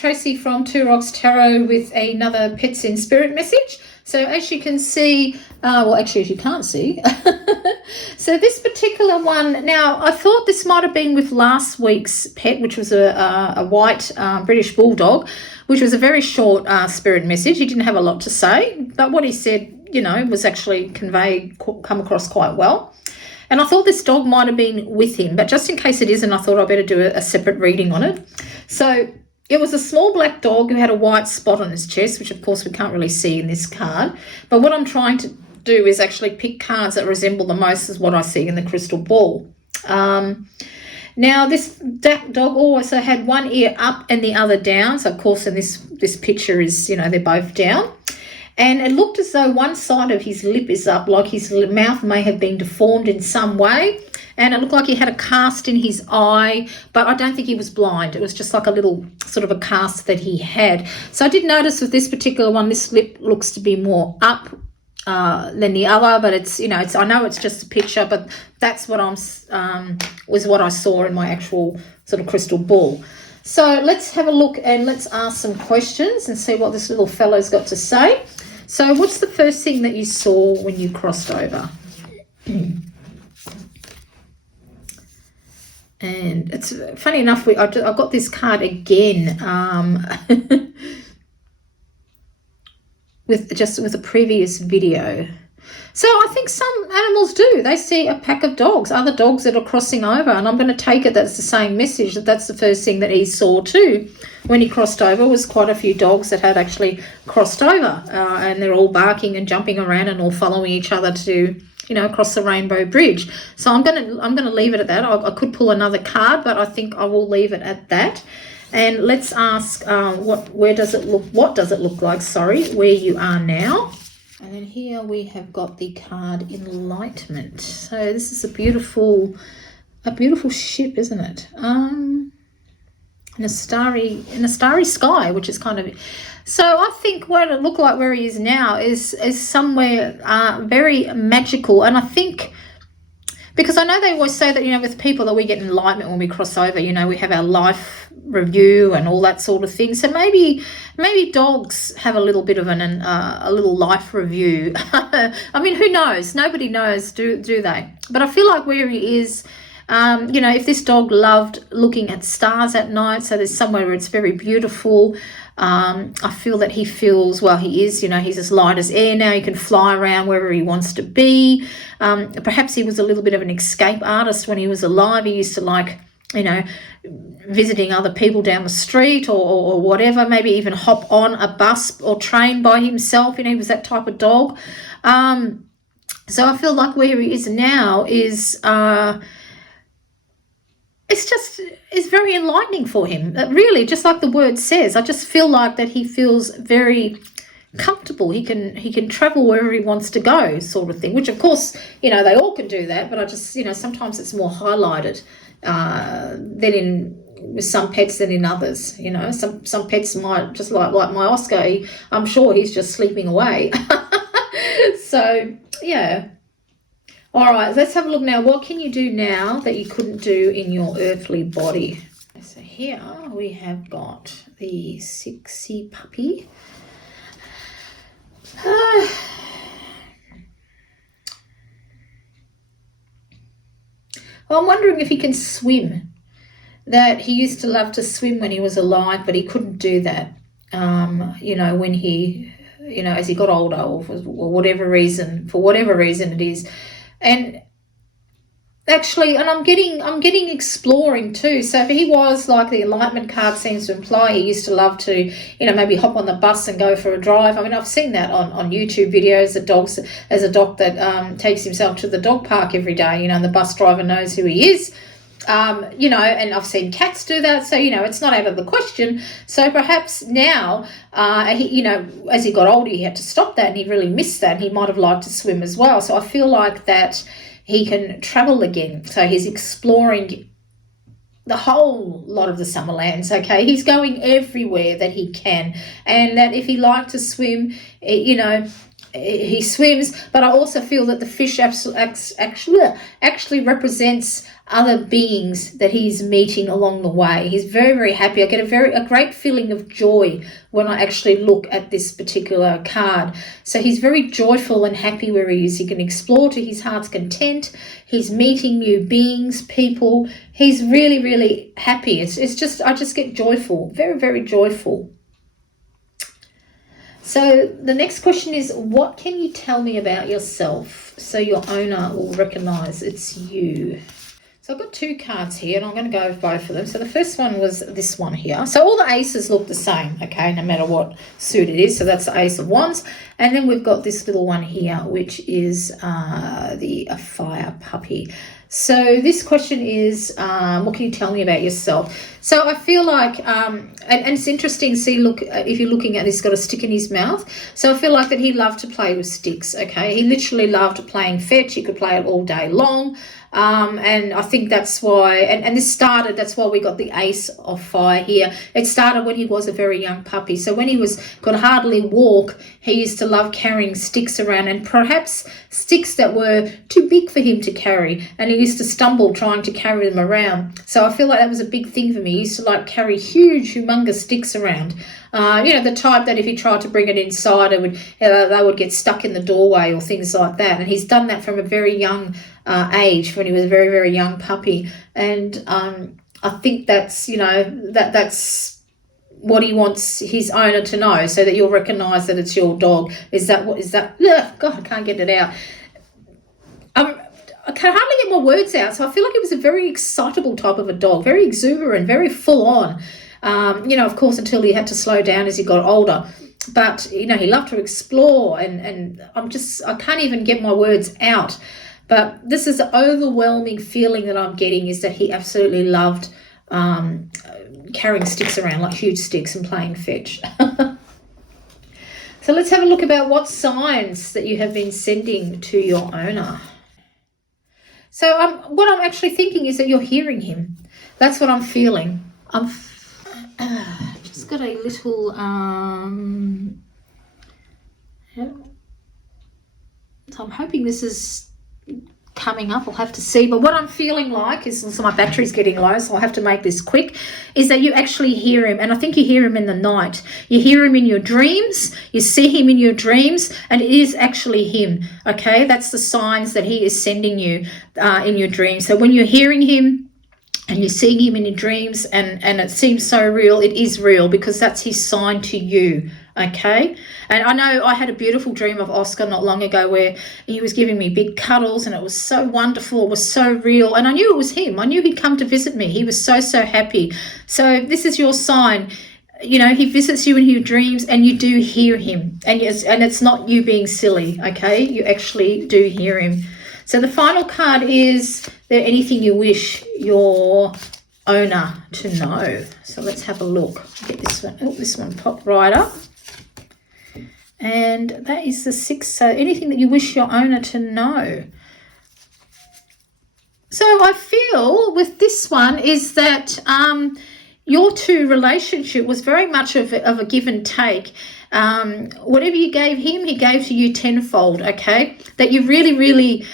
Tracy from Two Rocks Tarot with another Pets in Spirit message. So as you can see, well, actually, as you can't see, so this particular one, now I thought this might have been with last week's pet, which was a white British Bulldog, which was a very short spirit message. He didn't have a lot to say, but what he said, you know, was actually come across quite well. And I thought this dog might have been with him, but just in case it isn't, I thought I'd better do a separate reading on it. So it was a small black dog who had a white spot on his chest, which of course we can't really see in this card. But what I'm trying to do is actually pick cards that resemble the most as what I see in the crystal ball. Now this dog also had one ear up and the other down. So of course in this picture is, you know, they're both down. And it looked as though one side of his lip is up, like his mouth may have been deformed in some way. And it looked like he had a cast in his eye, but I don't think he was blind. It was just like a little sort of a cast that he had. So I did notice with this particular one, this lip looks to be more up than the other, but it's, you know, I know it's just a picture, but that's what was what I saw in my actual sort of crystal ball. So let's have a look and let's ask some questions and see what this little fellow's got to say. So what's the first thing that you saw when you crossed over? And it's funny enough, I got this card again with a previous video. So I think some animals do. They see a pack of dogs, other dogs that are crossing over, and I'm going to take it that's the same message, that's the first thing that he saw too when he crossed over, was quite a few dogs that had actually crossed over, and they're all barking and jumping around and all following each other to, you know, across the Rainbow Bridge. So I'm going to leave it at that. I could pull another card, but I think I will leave it at that. And let's ask what does it look like, where you are now. And then here we have got the card Enlightenment. So this is a beautiful ship, isn't it? In a starry sky, which is kind of. So I think what it looked like where he is now is somewhere very magical. And I think, because I know they always say that, you know, with people that we get enlightenment when we cross over, you know, we have our life review and all that sort of thing. So maybe dogs have a little bit of a little life review. I mean, who knows? Nobody knows, do they? But I feel like where he is, you know, if this dog loved looking at stars at night, so there's somewhere where it's very beautiful, I feel that he feels, well, he is, you know, he's as light as air now. He can fly around wherever he wants to be. Perhaps he was a little bit of an escape artist when he was alive. He used to like, you know, visiting other people down the street or whatever, maybe even hop on a bus or train by himself. You know, he was that type of dog. So I feel like where he is now is it's very enlightening for him. Really, just like the word says, I just feel like that he feels very comfortable. He can travel wherever he wants to go, sort of thing, which of course, you know, they all can do that, but I just, you know, sometimes it's more highlighted with some pets than in others. You know, some pets might, just like my Oscar, I'm sure he's just sleeping away. So yeah. All right, let's have a look now. What can you do now that you couldn't do in your earthly body? So here we have got the sexy puppy. Well, I'm wondering if he can swim. That he used to love to swim when he was alive, but he couldn't do that. You know, when he, you know, as he got older, or for whatever reason it is. And actually, and I'm getting exploring too. So if he was, like the Enlightenment card seems to imply, he used to love to, you know, maybe hop on the bus and go for a drive. I mean, I've seen that on YouTube videos. There's a dog that takes himself to the dog park every day, you know, and the bus driver knows who he is. You know, and I've seen cats do that, so, you know, it's not out of the question. So perhaps now, he, you know, as he got older, he had to stop that, and he really missed that, and he might have liked to swim as well. So I feel like that he can travel again. So he's exploring the whole lot of the Summerlands, okay? He's going everywhere that he can, and that if he liked to swim, you know, he swims, but I also feel that the fish actually represents other beings that he's meeting along the way. He's very, very happy. I get a great feeling of joy when I actually look at this particular card. So he's very joyful and happy where he is. He can explore to his heart's content. He's meeting new beings, people. He's really, really happy. It's just, I just get joyful, very, very joyful. So the next question is, what can you tell me about yourself so your owner will recognize it's you? So I've got 2 cards here, and I'm going to go with both of them. So the first one was this one here. So all the aces look the same, okay, no matter what suit it is. So that's the Ace of Wands. And then we've got this little one here, which is a fire puppy. So this question is, what can you tell me about yourself? So I feel like, and it's interesting, see, look, if you're looking at this, he's got a stick in his mouth. So I feel like that he loved to play with sticks, okay? He literally loved playing fetch. He could play it all day long. And I think that's why, and this started, that's why we got the Ace of Fire here. It started when he was a very young puppy. So when he could hardly walk, he used to love carrying sticks around, and perhaps sticks that were too big for him to carry, and he used to stumble trying to carry them around. So I feel like that was a big thing for me. He used to like carry huge, humongous sticks around. The type that if he tried to bring it inside, they would get stuck in the doorway or things like that. And he's done that from a very young age, when he was a very, very young puppy. And I think that's, that's what he wants his owner to know, so that you'll recognize that it's your dog. Ugh, God, I can't get it out. I can hardly get my words out. So I feel like it was a very excitable type of a dog, very exuberant, very full on. Of course, until he had to slow down as he got older. But, he loved to explore, and I can't even get my words out. But this is the overwhelming feeling that I'm getting, is that he absolutely loved carrying sticks around, like huge sticks, and playing fetch. So let's have a look about what signs that you have been sending to your owner. So what I'm actually thinking is that you're hearing him. That's what I'm feeling. Just got a little so I'm hoping this is coming up. I'll have to see. But what I'm feeling like is, so my battery's getting low, so I'll have to make this quick, is that you actually hear him. And I think you hear him in the night. You hear him in your dreams. You see him in your dreams, and it is actually him. Okay, that's the signs that he is sending you in your dreams. So when you're hearing him and you're seeing him in your dreams, and it seems so real, it is real, because that's his sign to you. Okay, and I know I had a beautiful dream of Oscar not long ago, where he was giving me big cuddles, and it was so wonderful, it was so real, and I knew it was him. I knew he'd come to visit me. He was so, so happy. So this is your sign. He visits you in your dreams, and you do hear him, and it's not you being silly. Okay, you actually do hear him. So the final card is, there anything you wish your owner to know? So let's have a look. Get this one. Oh, this one popped right up. And that is the 6. So anything that you wish your owner to know. So I feel with this one is that your 2 relationship was very much of a give and take. Whatever you gave him, he gave to you tenfold, okay? That you really, really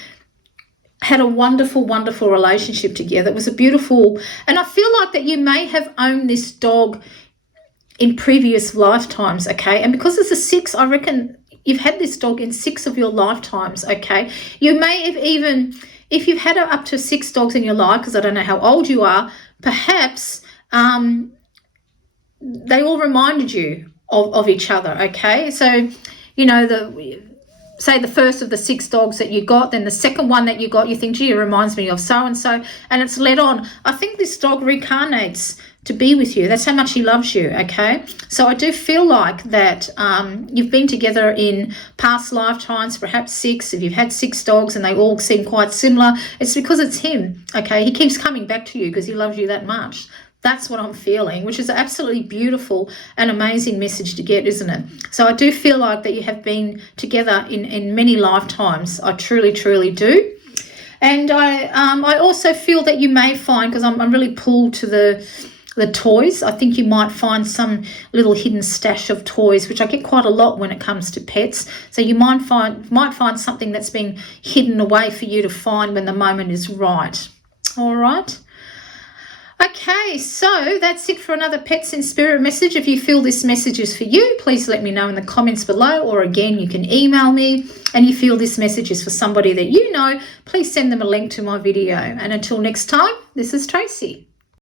had a wonderful, wonderful relationship together. It was a beautiful, and I feel like that you may have owned this dog in previous lifetimes, okay? And because it's a 6, I reckon you've had this dog in 6 of your lifetimes, okay? You may have even, if you've had up to 6 dogs in your life, because I don't know how old you are, perhaps they all reminded you of each other, okay? So, say the first of the 6 dogs that you got, then the second one that you got, you think, gee, it reminds me of so-and-so, and it's led on. I think this dog reincarnates to be with you. That's how much he loves you, okay? So I do feel like that you've been together in past lifetimes, perhaps 6. If you've had 6 dogs and they all seem quite similar, it's because it's him, okay? He keeps coming back to you because he loves you that much. That's what I'm feeling, which is an absolutely beautiful and amazing message to get, isn't it? So I do feel like that you have been together in many lifetimes. I truly, truly do. And I also feel that you may find, because I'm really pulled to the the toys. I think you might find some little hidden stash of toys, which I get quite a lot when it comes to pets. So you might find something that's been hidden away for you to find when the moment is right. All right. Okay, so that's it for another Pets in Spirit message. If you feel this message is for you, please let me know in the comments below, or again, you can email me. And you feel this message is for somebody that you know, please send them a link to my video. And until next time, this is Tracy.